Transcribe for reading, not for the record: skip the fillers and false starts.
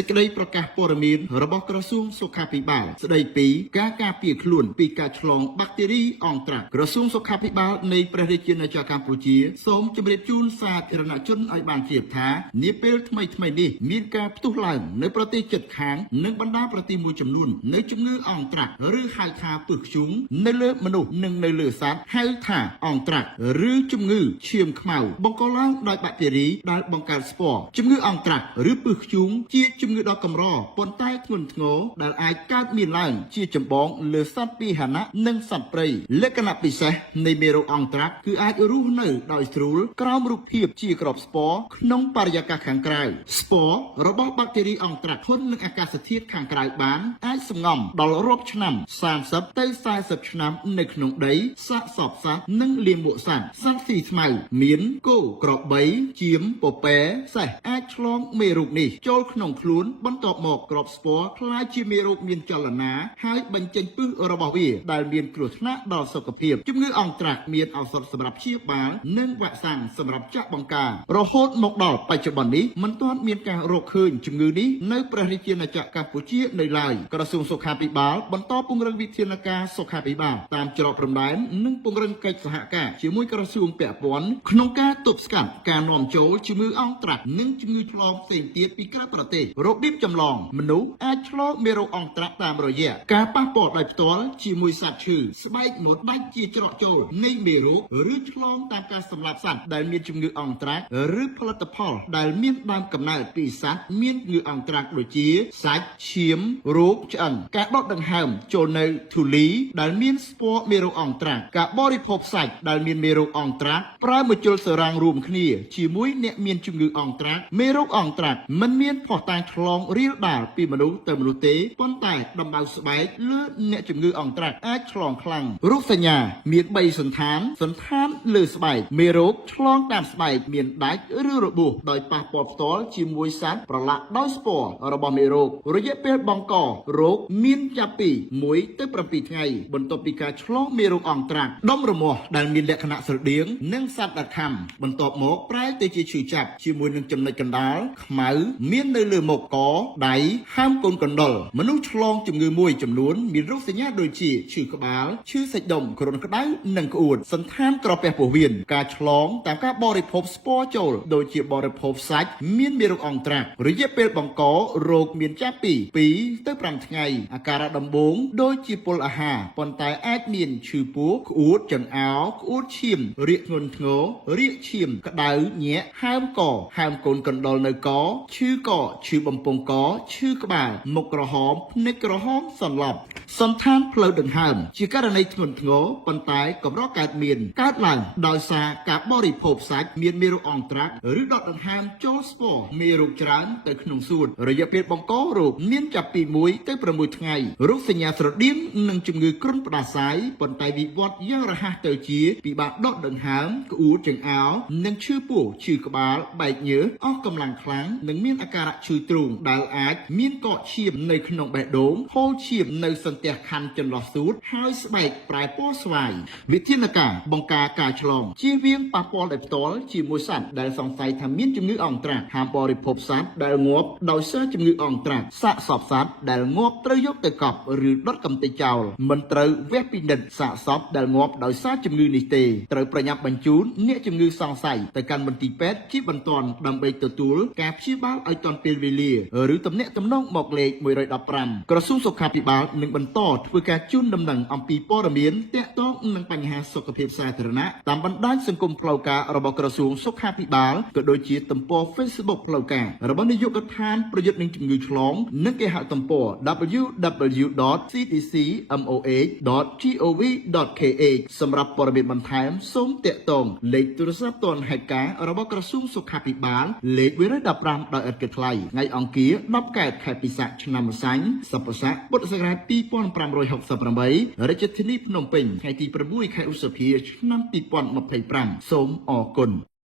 សេចក្តីប្រកាសព័ត៌មានរបស់ក្រសួងសុខាភិបាលស្តីពីការការពារខ្លួនពីការឆ្លងបាក់តេរីអង់ត្រាក់ក្រសួងសុខាភិបាលនៃព្រះរាជាណាចក្រកម្ពុជាសូមជម្រាបជូនសាធារណជនឲ្យបានជ្រាបថានាពេលថ្មីនេះមានការផ្ទុះឡើងនៅប្រទេសជិតខាងនិងបណ្ដាប្រទេសមួយចំនួននៃជំងឺអង់ត្រាក់ឬហៅថាពឹសធ្យូងនៅលើមនុស្សនិងនៅលើសត្វហៅថាអង់ត្រាក់ឬជំងឺឈាមខ្មៅបង្កឡើងដោយបាក់តេរីដែលបង្កើតស្ពរជំងឺអង់ត្រាក់ឬពឹសធ្យូងជាជំងឺដ៏កម្រប៉ុន្តែធ្ងន់ធ្ងរដែលអាចកើតមានឡើងជាចម្បងលើសត្វពាហនៈនិងសត្វព្រៃលក្ខណៈពិសេសនៃមេរោគអង់ត្រាក់គឺអាចរស់នៅដោយស្រួលក្រោមរូបភាពជាក្របស្ពរក្នុងបរិយាកាសខាងក្រៅស្ពររបស់បាក់តេរីអង់ត្រាក់ធន់នឹងអាកាសធាតុខាងក្រៅបានអាចសម្ងំដល់រាប់ឆ្នាំ30ទៅ40ឆ្នាំនៅក្នុងដីសាកសពសត្វនិងលាមកសត្វស៊ីស្មៅមានគោក្របីជៀមពពែសេះអាចឆ្លងមេរោគនេះចូលក្នុងខ្លួនបន្ទាប់មកក្របស្ពរក្លាយជាមេរោគមានចលនាហើយបញ្ចេញពិសរបស់វាដែលមានគ្រោះថ្នាក់ដល់សុខភាពជំងឺអង់ត្រាក់មានឱសថសម្រាប់ព្យាបាលនិងវ៉ាក់សាំងសម្រាប់ចាក់បង្ការរហូតមកដល់បច្ចុប្បន្ននេះមិនទាន់មានការរកឃើញជំងឺនេះនៅព្រះរាជាណាចក្រកម្ពុជានៅឡើយក្រសួងសុខាភិបាលបន្តពង្រឹងវិធានការសុខាភិបាលតាមច្រកព្រំដែននិងពង្រឹងកិច្ចសហការជាមួយក្រសួងពាក់ព័ន្ធក្នុងការទប់ស្កាត់ការនាំចូលជំងឺអង់ត្រាក់និងជំងឺឆ្លងផ្សេងទៀតពីក្រៅប្រទេសរបៀបចម្លងមនុស្សអាចឆ្លងមេរោគអង់ត្រាក់តាមរយៈការប៉ះពាល់ដោយផ្ទាល់ជាមួយសត្វឈឺស្បែកមុតដាច់ជាច្រកចូលនៃមេរោគឬឆ្លងតាមការសម្លាប់សត្វដែលមានជំងឺអង់ត្រាក់ឬផលិតផលដែលមានដើមកំណើតពីសត្វមានជំងឺអង់ត្រាក់ដូចជាសាច់ឈាមរោគឆ្អឹងការដកដង្ហើមចូលនៅធូលីដែលមានស្ពរមេរោគអង់ត្រាក់ការបរិភោគសាច់ដែលមានមេរោគអង់ត្រាក់ប្រើមជុលសារ៉ាំងរួមគ្នាជាមួយអ្នកមានជំងឺអង់ត្រាក់មេរោគអង់ត្រាក់មិនមានផុសតាងឆ្លងរាលដាលពីមនុស្សទៅមនុស្សទេប៉ុន្តែដំបៅស្បែកលើអ្នកជំងឺអង់ត្រាក់អាចឆ្លងខ្លាំងរោគសញ្ញាមាន3សន្តានលើស្បែកមេរោគឆ្លងតាមស្បែកមានដាច់ឬរបួសដោយប៉ះពាល់ផ្ទាល់ជាមួយសត្វប្រឡាក់ដោយស្ពររបស់មេរោគរយៈពេលបង្ករោគមានចាប់ពី1ទៅ7ថ្ងៃបន្ទាប់ពីការឆ្លងមេរោគអង់ត្រាក់ដុំរមាស់ដែលមានលក្ខណៈស្រដៀងនិងសត្វដខាំបន្ទាប់មកប្រែទៅជាឈឺចាប់ជាមួយនឹងចំណុចកណ្ដាលខ្មៅមាននៅលើមុខកដៃហើមកូនកណ្ដុរមនុស្សឆ្លងជំងឺមួយចំនួនមានរោគសញ្ញាដូចជាឈឺក្បាលឈឺសាច់ដុំគ្រុនក្តៅនិងក្អួតសន្តានក្រពះពោះវៀនការឆ្លងតាមការបរិភោគស្ពរចូលដូចជាបរិភោគសាច់មានមេរោគអង់ត្រាក់រយៈពេលបង្ករោគមានចាប់ពី2ទៅ5ថ្ងៃអាការៈដំបូងដូចជាពុលអាហារប៉ុន្តែអាចមានឈឺពោះក្អួតចង្អោរក្អួតឈាមរាគធ្ងន់ធ្ងររាគឈាមក្តៅញាក់ហើមកហើមកូនកណ្ដុរនៅកឈឺកឈឺបំពង់កឈឺក្បាលមុខក្រហមភ្នែកក្រហមសន្លប់សន្តានផ្លូវដង្ហើមជាករណីធ្ងន់ធ្ងរប៉ុន្តែកម្រកើតឡើងដោយសារការបរិភោគសាច់មានមេរោគអង់ត្រាក់ឬដកដង្ហើមចូលស្ពរមេរោគច្រើនទៅក្នុងសួតរយៈពេលបង្ករោគមានចាប់ពី1ទៅ6ថ្ងៃរោគសញ្ញាស្រដៀងនឹងជំងឺគ្រុនផ្ដាសាយប៉ុន្តែវិវត្តយ៉ាងរហ័សទៅជាពិបាកដកដង្ហើមក្អួតចង្អោរនិងឈឺពោះឈឺក្បាលបែកញើសអស់កម្លាំងខ្លាំងនិងមានអាការៈឈឺទ្រូងដែលអាចមានកកឈាមនៅក្នុងបេះដូងហូរឈាមនៅសន្ទះខណ្ឌចន្លោះសួតហើយស្បែកប្រែពណ៌ស្វាយវិធានការបង្ការការឆ្លងជៀសវាងប៉ះពាល់ដោយផ្ទាល់ជាមួយសត្វដែលសង្ស័យថាមានជំងឺអង់ត្រាក់ហាមបរិភោគសត្វដែលងាប់ដោយសារជំងឺអង់ត្រាក់សាកសពសត្វដែលងាប់ត្រូវយកទៅកប់ឬដុតកំទេចចោលមិនត្រូវវះពិនិត្យសាកសពដែលងាប់ដោយសារជំងឺនេះទេត្រូវប្រញាប់បញ្ជូនអ្នកជំងឺសង្ស័យទៅកាន់មន្ទីរពេទ្យជាបន្ទាន់ដើម្បីទទួលការព្យាបាលឲ្យទាន់ពេលវេលាឬទំនាក់ទំនងមកលេខ115ក្រសួងសុខាភិបាលនឹងបន្តធ្វើការជូនដំណឹងអំពីព័ត៌មានទាក់ទងនឹងបញ្ហាសុខភាពសាធារណៈតាមបណ្ដាញសង្គមផ្លូវការរបស់ក្រសួងសុខាភិបាលក៏ដូចជាទំព័រ Facebook ផ្លូវការរបស់នាយកដ្ឋានប្រយុទ្ធនឹងជំងឺឆ្លងនិងគេហទំព័រ www.cdc.moh.gov.kh សម្រាប់ព័ត៌មានបន្ថែមសូមទាក់ទងលេខទូរស័ព្ទទាន់ហេតុការណ៍របស់ក្រសួងសុខាភិបាលលេខ115ដោយឥតគិតថ្លៃថ្ងៃអង្គារ10កើតខែពិសាខឆ្នាំម្សាញ់សប្បុរស័កពុទ្ធសករាជ2568រាជធានីភ្នំពេញថ្ងៃទី6ខែឧសភាឆ្នាំ2025សូមអរគុណ